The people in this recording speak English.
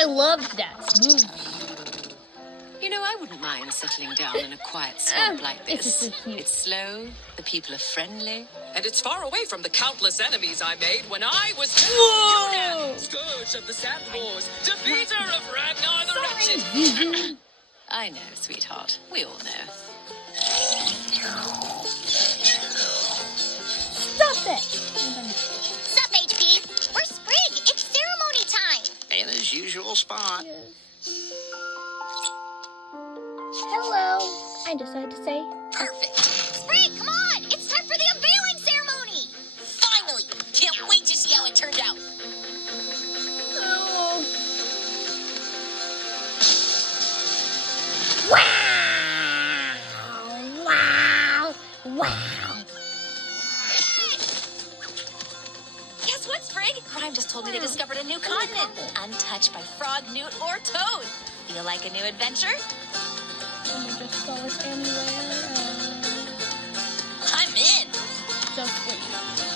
I loved that movie. You know, I wouldn't mind settling down in a quiet swamp like It's this. so cute. It's slow, the people are friendly. And it's far away from the countless enemies I made when I was Whoa! Scourge of the Sand Wars, defeater of Ragnar the Wretched. I know, sweetheart. We all know. Stop it! Sup, HP? We're Sprig. It's ceremony time. In his usual spot. Hello. I decided to say. Perfect. Sprig, come on. It's time for the unveiling ceremony. Finally. Can't wait to see how it turned out. Oh. Wow! Wow! Wow! Guess what, Sprig? Crime just told me they discovered a new continent. Untouched by frog, newt, or toad. Feel like a new adventure? Let me just go it anywhere. I'm in. Just wait.